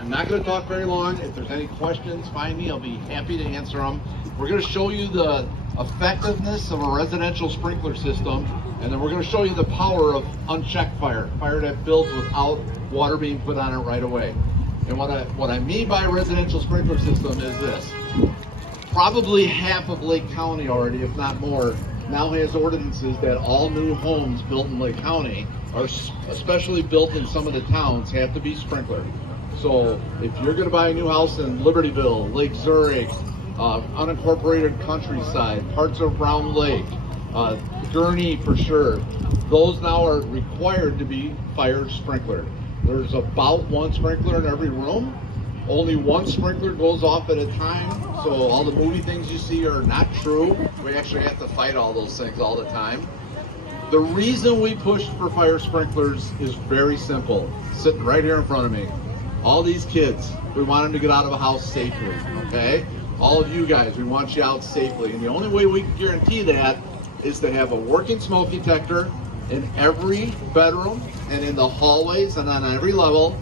I'm not going to talk very long. If there's any questions, find me. I'll be happy to answer them. We're going to show you the effectiveness of a residential sprinkler system, and then we're going to show you the power of unchecked fire, fire that builds without water being put on it right away. And what I mean by a residential sprinkler system is this. Probably half of Lake County already, if not more, now has ordinances that all new homes built in Lake County, are especially built in some of the towns, have to be sprinklered. So if you're going to buy a new house in Libertyville, Lake Zurich, unincorporated countryside, parts of Round Lake, Gurney for sure, those now are required to be fire sprinklered. There's about one sprinkler in every room. Only one sprinkler goes off at a time, so all the movie things you see are not true. We actually have to fight all those things all the time. The reason we pushed for fire sprinklers is very simple. Sitting right here in front of me. All these kids, we want them to get out of a house safely, okay? All of you guys, we want you out safely. And the only way we can guarantee that is to have a working smoke detector in every bedroom and in the hallways and on every level,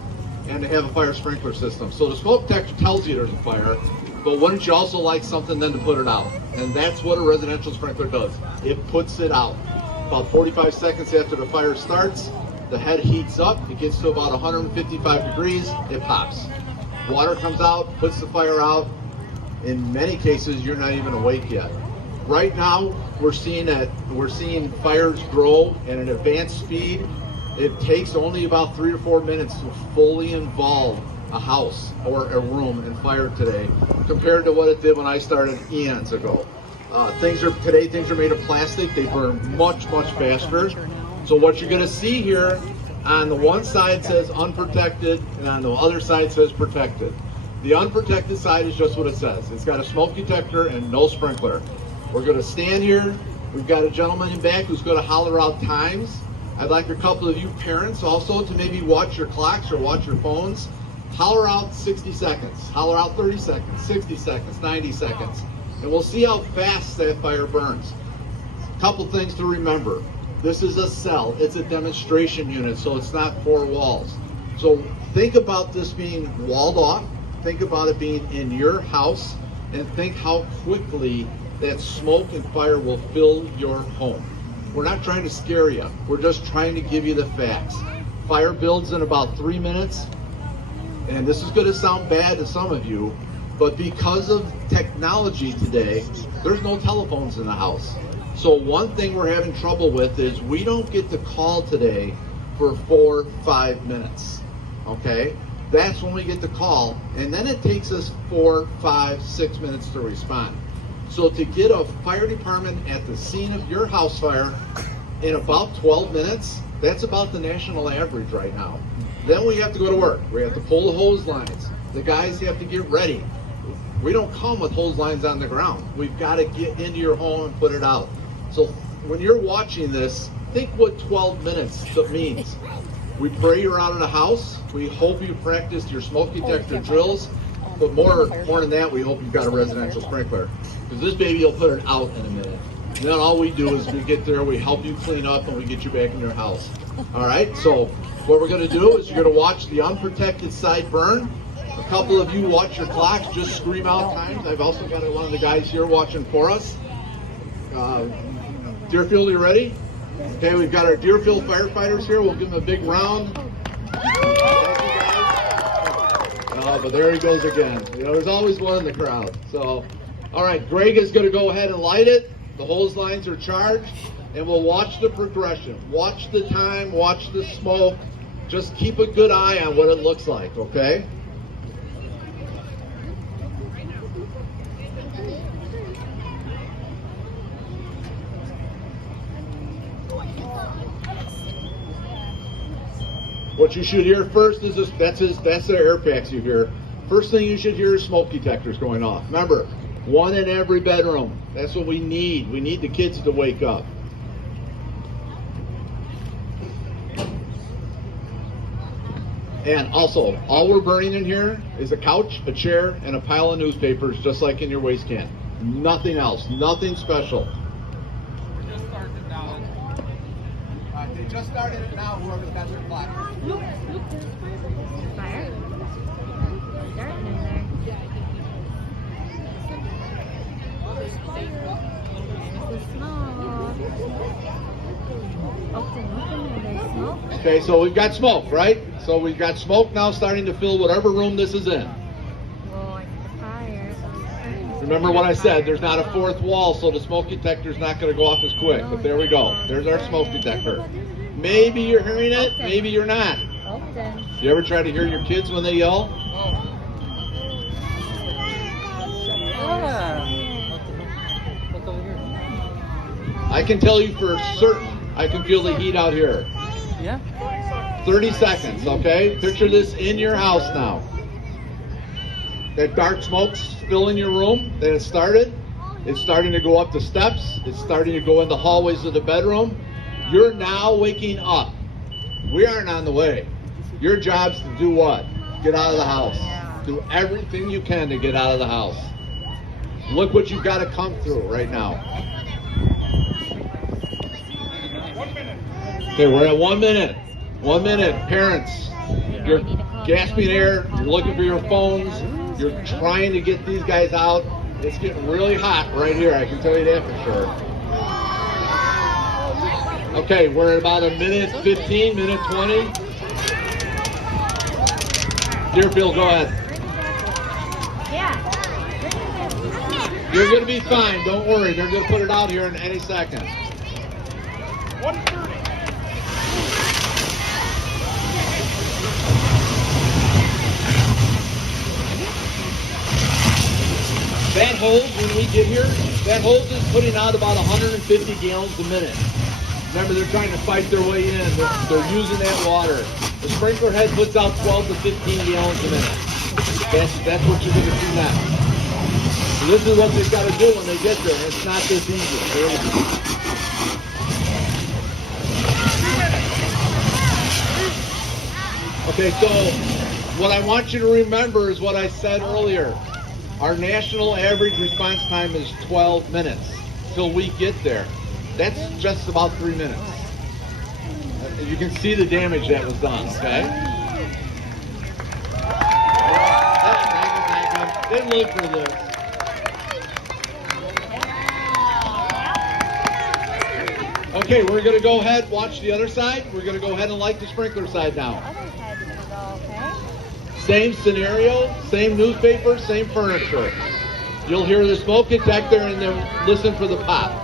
and to have a fire sprinkler system. So the smoke detector tells you there's a fire, but wouldn't you also like something then to put it out? And that's what a residential sprinkler does. It puts it out. About 45 seconds after the fire starts, the head heats up, it gets to about 155 degrees, it pops. Water comes out, puts the fire out. In many cases, you're not even awake yet. Right now, we're seeing fires grow at an advanced speed. It takes only about 3 to 4 minutes to fully involve a house or a room in fire today, compared to what it did when I started eons ago. Things are made of plastic. They burn much faster. So what you're going to see here, on the one side says unprotected, and on the other side says protected. The unprotected side is just what it says. It's got a smoke detector and no sprinkler. We're going to stand here. We've got a gentleman in back who's going to holler out times. I'd like a couple of you parents also to maybe watch your clocks or watch your phones. Holler out 60 seconds, holler out 30 seconds, 60 seconds, 90 seconds, and we'll see how fast that fire burns. Couple things to remember. This is a cell, it's a demonstration unit, so it's not 4 walls. So think about this being walled off, think about it being in your house, and think how quickly that smoke and fire will fill your home. We're not trying to scare you. We're just trying to give you the facts. Fire builds in about 3 minutes. And this is going to sound bad to some of you, but because of technology today, there's no telephones in the house. So one thing we're having trouble with is we don't get the call today for 4-5 minutes. Okay? That's when we get the call. And then it takes us 4, 5, 6 minutes to respond. So to get a fire department at the scene of your house fire in about 12 minutes, that's about the national average right now. Then we have to go to work. We have to pull the hose lines. The guys have to get ready. We don't come with hose lines on the ground. We've got to get into your home and put it out. So when you're watching this, think what 12 minutes means. We pray you're out of the house. We hope you practiced your smoke detector drills. But more than that, we hope you've got a residential sprinkler. Because this baby will put it out in a minute. And then all we do is we get there, we help you clean up, and we get you back in your house. All right, so what we're going to do is you're going to watch the unprotected side burn. A couple of you watch your clocks, just scream out times. I've also got one of the guys here watching for us. Deerfield, you ready? Okay, we've got our Deerfield firefighters here. We'll give them a big round. Thank you, guys. But there he goes again. You know, there's always one in the crowd. So, all right, Greg is going to go ahead and light it. The hose lines are charged, and we'll watch the progression. Watch the time, watch the smoke. Just keep a good eye on what it looks like, okay? What you should hear first is this, that's the air packs you hear. First thing you should hear is smoke detectors going off. Remember, one in every bedroom. That's what we need. We need the kids to wake up. And also, all we're burning in here is a couch, a chair, and a pile of newspapers, just like in your waste can. Nothing else. Nothing special. We're just starting it now. They just started it now, whoever's got their clock. Fire? Okay, so we've got smoke, right? So we've got smoke now starting to fill whatever room this is in. Remember what I said, there's not a fourth wall, so the smoke detector's not going to go off as quick. But there we go. There's our smoke detector. Maybe you're hearing it, maybe you're not. You ever try to hear your kids when they yell? I can tell you for certain, I can feel the heat out here. Yeah. 30 seconds, okay? Picture this in your house now. That dark smoke's filling your room, then it started. It's starting to go up the steps. It's starting to go in the hallways of the bedroom. You're now waking up. We aren't on the way. Your job's to do what? Get out of the house. Do everything you can to get out of the house. Look what you've got to come through right now. Okay, we're at 1 minute. 1 minute. Parents, you're gasping air. You're looking for your phones. You're trying to get these guys out. It's getting really hot right here. I can tell you that for sure. Okay, we're at about a minute 15, minute 20. Deerfield, go ahead. You're going to be fine. Don't worry. They're going to put it out here in any second. 130. That hose, when we get here, that hose is putting out about 150 gallons a minute. Remember, they're trying to fight their way in. They're using that water. The sprinkler head puts out 12 to 15 gallons a minute. That's what you're going to see next. So this is what they've got to do when they get there. It's not this easy. Okay, so what I want you to remember is what I said earlier. Our national average response time is 12 minutes till we get there. That's just about 3 minutes. You can see the damage that was done, okay? They live for this. Okay, we're going to go ahead, watch the other side. We're going to go ahead and light the sprinkler side now. Same scenario, same newspaper, same furniture. You'll hear the smoke detector and then listen for the pop.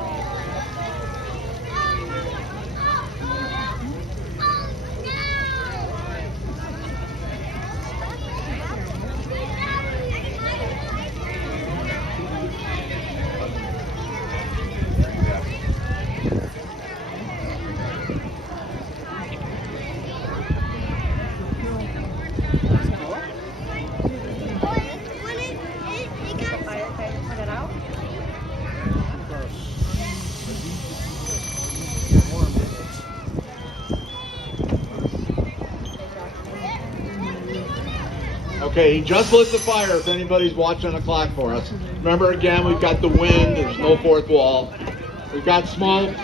Okay, he just lit the fire if anybody's watching the clock for us. Remember again, we've got the wind, there's no fourth wall. We've got smoke.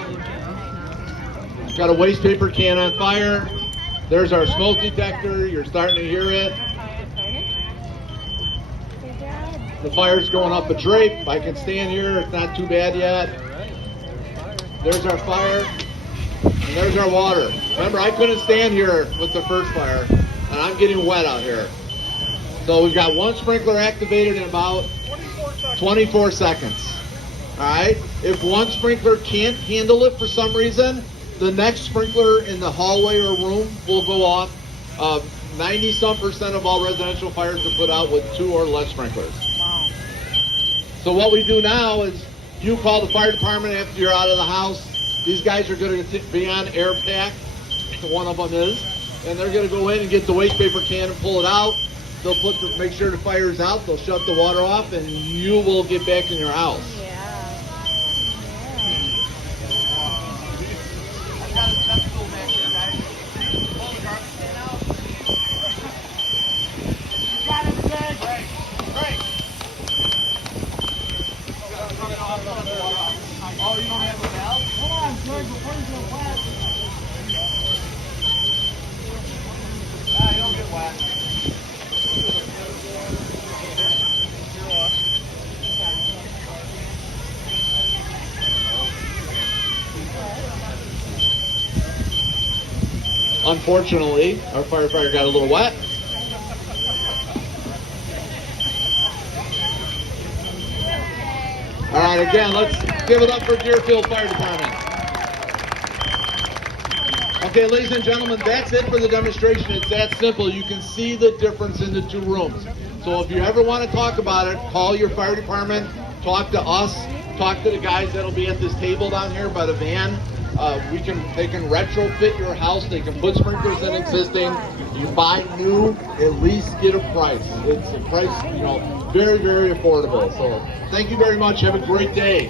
We've got a waste paper can on fire. There's our smoke detector, you're starting to hear it. The fire's going up a drape. I can stand here, it's not too bad yet. There's our fire, and there's our water. Remember, I couldn't stand here with the first fire, and I'm getting wet out here. So we've got one sprinkler activated in about 24 seconds. All right. If one sprinkler can't handle it for some reason, the next sprinkler in the hallway or room will go off. 90-some% of all residential fires are put out with 2 or less sprinklers. Wow. So what we do now is you call the fire department after you're out of the house. These guys are going to be on air pack. One of them is. And they're going to go in and get the waste paper can and pull it out. They'll make sure the fire is out. They'll shut the water off, and you will get back in your house. Oh, you don't have a valve? Hold on, George, before you go wet. You don't get wet. Unfortunately, our firefighter got a little wet. All right, again, let's give it up for Deerfield Fire Department. Okay, ladies and gentlemen, that's it for the demonstration. It's that simple. You can see the difference in the two rooms. So if you ever want to talk about it, call your fire department, talk to us, talk to the guys that'll be at this table down here by the van. They can retrofit your house. They can put sprinklers in existing. You buy new, at least get a price. It's a price, very, very affordable. So thank you very much. Have a great day.